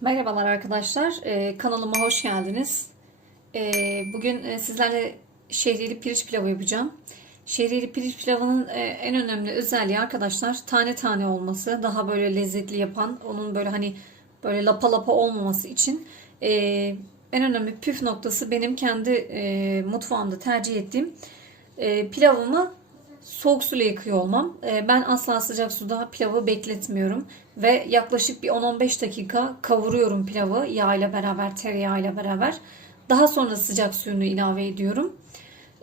Merhabalar arkadaşlar, Ee, kanalıma hoş geldiniz. Ee, bugün e, sizlerle şehriyeli pirinç pilavı yapacağım. Şehriyeli pirinç pilavının e, en önemli özelliği arkadaşlar tane tane olması, daha böyle lezzetli yapan, onun böyle hani böyle lapa lapa olmaması için e, en önemli püf noktası benim kendi e, mutfağımda tercih ettiğim e, pilavımı soğuk suyla yıkıyor olmam. Ee, Ben asla sıcak suda pilavı bekletmiyorum. Ve yaklaşık bir 10-15 dakika kavuruyorum pilavı yağ ile beraber, tereyağı ile beraber. Daha sonra sıcak suyunu ilave ediyorum.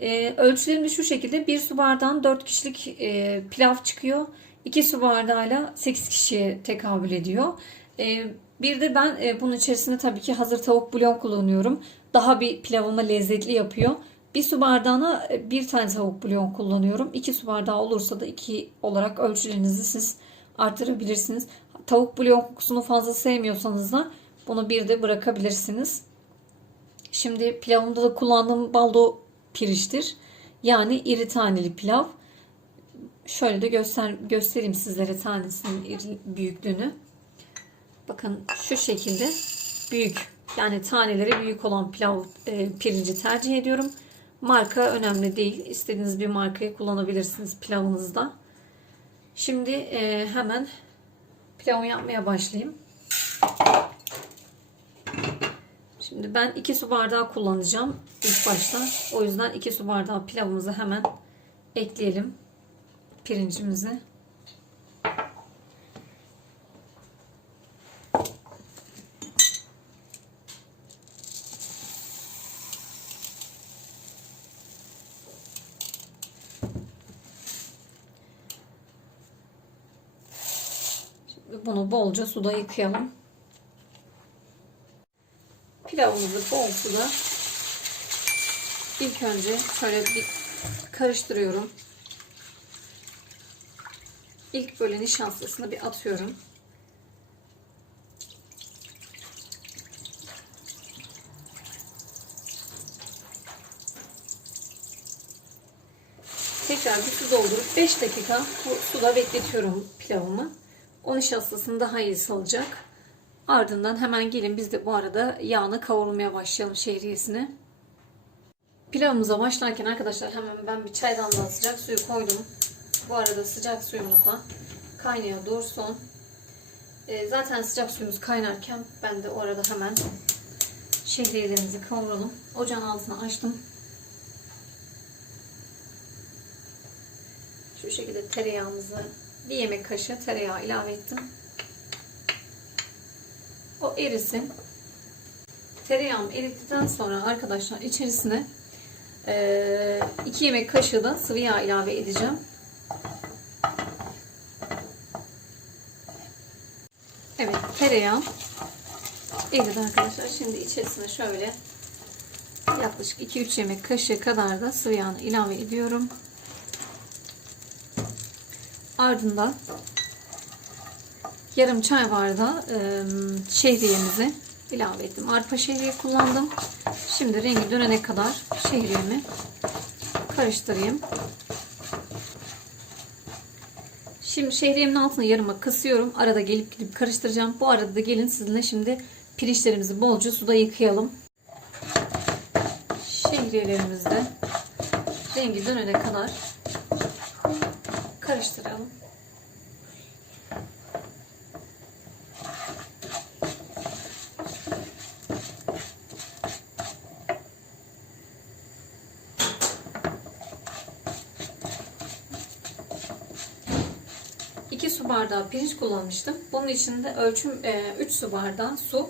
Ee, ölçülerim şu şekilde. 1 su bardağın 4 kişilik e, pilav çıkıyor. 2 su bardağıyla 8 kişiye tekabül ediyor. Ee, bir de ben e, bunun içerisinde tabii ki hazır tavuk bulyon kullanıyorum. Daha bir pilavımı lezzetli yapıyor. Bir su bardağına e, bir tane tavuk bulyon kullanıyorum. İki su bardağı olursa da iki olarak ölçülerinizi siz artırabilirsiniz. Tavuk bulyon kokusunu fazla sevmiyorsanız da bunu bir de bırakabilirsiniz. Şimdi pilavımda da kullandığım baldo pirinçtir. Yani iri taneli pilav. Şöyle de göster göstereyim sizlere tanesinin iri büyüklüğünü. Bakın şu şekilde büyük yani taneleri büyük olan pilav e, pirinci tercih ediyorum. Marka önemli değil. İstediğiniz bir markayı kullanabilirsiniz pilavınızda. Şimdi e, hemen pilavı yapmaya başlayayım. Şimdi ben 2 su bardağı kullanacağım ilk başta. O yüzden 2 su bardağı pilavımızı hemen ekleyelim pirincimizi. Bunu bolca suda yıkayalım. Pilavımızı bol suda ilk önce şöyle bir karıştırıyorum. İlk böyle nişastasını bir atıyorum. Tekrar bir su doldurup 5 dakika bu suda bekletiyorum pilavımı. O nişastasını daha iyi salacak. Ardından hemen gelin biz de bu arada yağını kavurmaya başlayalım şehriyesini. Pilavımıza başlarken arkadaşlar hemen ben bir çaydanlığa sıcak suyu koydum. Bu arada sıcak suyumuz da kaynaya dursun. Ee, zaten sıcak suyumuz kaynarken ben de o arada hemen şehriyelerimizi kavuralım. Ocağın altını açtım. Şu şekilde tereyağımızı bir yemek kaşığı tereyağı ilave ettim. O erisin. Tereyağım eridikten sonra arkadaşlar içerisine 2 yemek kaşığı da sıvı yağ ilave edeceğim. Evet tereyağım eridi arkadaşlar. Şimdi içerisine şöyle yaklaşık 2-3 yemek kaşığı kadar da sıvı yağını ilave ediyorum. Ardından yarım çay bardağı e, şehriyemizi ilave ettim. Arpa şehriye kullandım. Şimdi rengi dönene kadar şehriyemi karıştırayım. Şimdi şehriyemin altını yarıma kısıyorum. Arada gelip gidip karıştıracağım. Bu arada da gelin sizinle şimdi pirinçlerimizi bolca suda yıkayalım. Şehriyelerimizi de rengi dönene kadar karıştıralım. Su bardağı pirinç kullanmıştım. Bunun için de ölçüm 3 su bardağı su.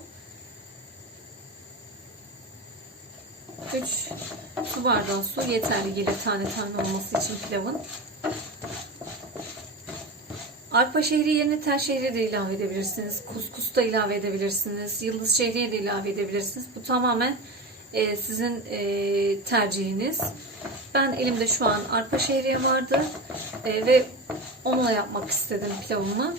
3 su bardağı su yeterli gelir tane tane olması için pilavın. Arpa şehriye yerine tel şehriye de ilave edebilirsiniz. Kuskus da ilave edebilirsiniz. Yıldız şehriye de ilave edebilirsiniz. Bu tamamen e, sizin e, tercihiniz. Ben elimde şu an arpa şehriye vardı. E, ve onunla yapmak istedim pilavımı.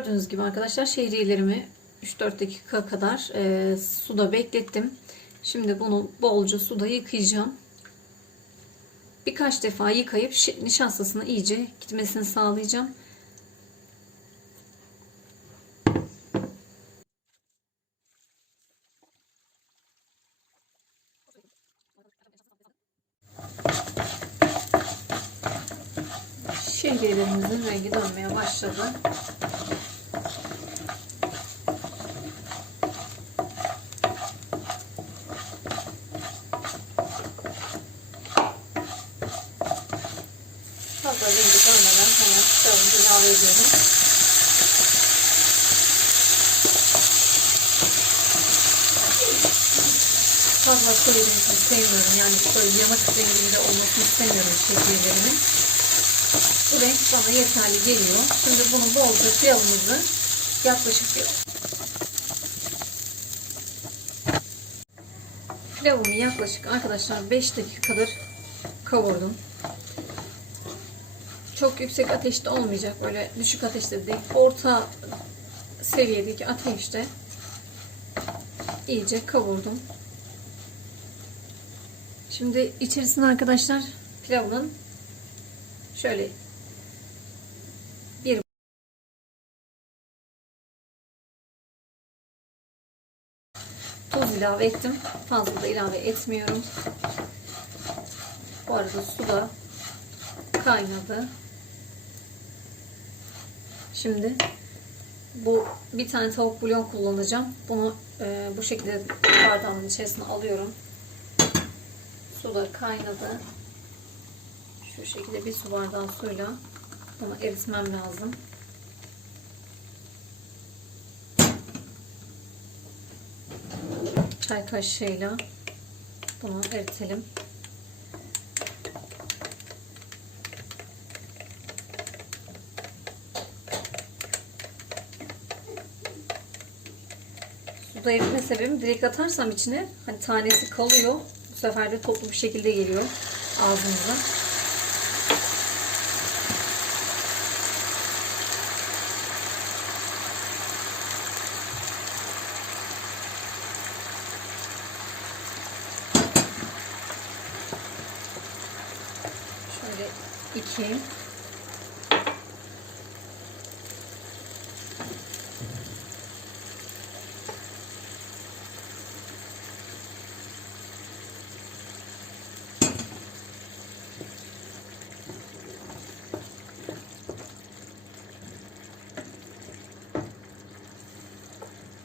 Gördüğünüz gibi arkadaşlar şehriyelerimi 3-4 dakika kadar e, suda beklettim. Şimdi bunu bolca suda yıkayacağım. Birkaç defa yıkayıp nişastasını iyice gitmesini sağlayacağım. Şehriyelerimizin rengi dönmeye başladı. Fazla rengi dönmeden hemen pilavımızı ilave ediyorum. Fazla koyduğunu sevmiyorum. Yani böyle yanık renginde olmasını istemiyorum şehriyelerimin. Bu renk bana yeterli geliyor. Şimdi bunu bolca pilavımızı yaklaşık bir Pilavımı yaklaşık arkadaşlar 5 dakikadır kavurdum. Çok yüksek ateşte olmayacak. Böyle düşük ateşte değil. Orta seviyedeki ateşte iyice kavurdum. Şimdi içerisine arkadaşlar pilavın şöyle bir tuz ilave ettim. Fazla da ilave etmiyorum. Bu arada su da kaynadı. Şimdi bu bir tane tavuk bulyon kullanacağım. Bunu e, bu şekilde bardağın içerisine alıyorum. Su kaynadı. Şu şekilde bir su bardağı suyla bunu eritmem lazım. Çay kaşığıyla bunu eritelim. Suda eritme sebebim direkt atarsam içine hani tanesi kalıyor. Bu sefer de toplu bir şekilde geliyor ağzımıza. Şöyle iki.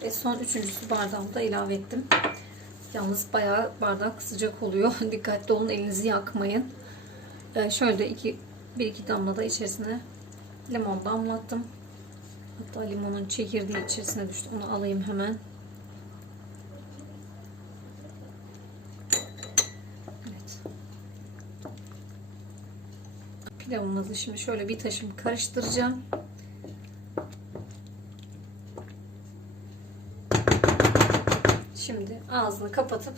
Ve son üçüncü su bardağımı da ilave ettim. Yalnız bayağı bardak sıcak oluyor. Dikkatli olun elinizi yakmayın. Ee, şöyle de iki, bir iki damla da içerisine limon damlattım. Hatta limonun çekirdeği içerisine düştü. Onu alayım hemen. Evet. Pilavımızı şimdi şöyle bir taşım karıştıracağım. Şimdi ağzını kapatıp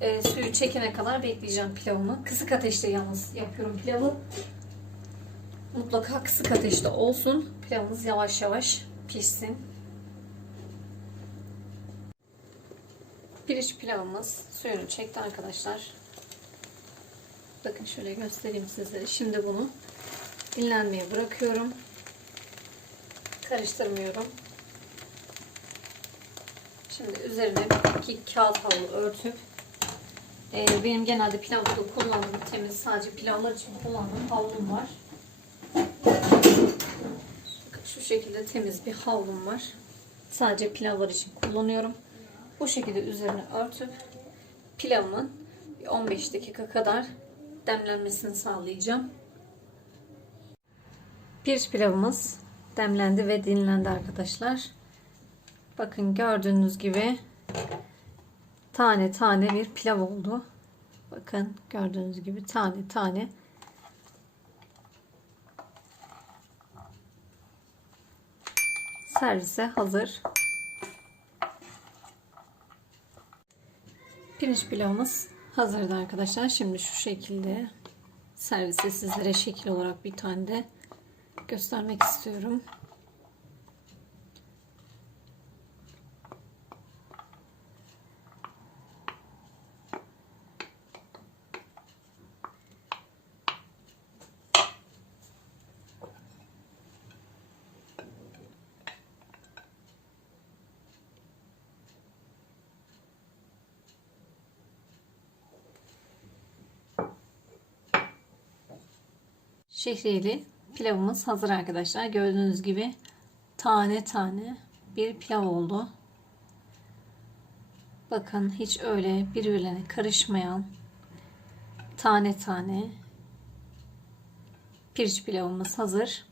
e, suyu çekene kadar bekleyeceğim pilavımı. Kısık ateşte yalnız yapıyorum pilavı. Mutlaka kısık ateşte olsun. Pilavımız yavaş yavaş pişsin. Pirinç pilavımız suyunu çekti arkadaşlar. Bakın şöyle göstereyim sizlere. Şimdi bunu dinlenmeye bırakıyorum. Karıştırmıyorum. Şimdi üzerine iki kağıt havlu örtüp e, benim genelde pilavda kullandığım temiz sadece pilavlar için kullandığım havlum var. Şu şekilde temiz bir havlum var. Sadece pilavlar için kullanıyorum. Bu şekilde üzerine örtüp pilavımın 15 dakika kadar demlenmesini sağlayacağım. Pirinç pilavımız demlendi ve dinlendi arkadaşlar. Bakın gördüğünüz gibi tane tane bir pilav oldu. Bakın gördüğünüz gibi tane tane. Servise hazır. Pirinç pilavımız hazırdı arkadaşlar. Şimdi şu şekilde servise sizlere şekil olarak bir tane de göstermek istiyorum. Şehriyeli pilavımız hazır arkadaşlar. Gördüğünüz gibi tane tane bir pilav oldu. Bakın hiç öyle birbirlerine karışmayan tane tane pirinç pilavımız hazır.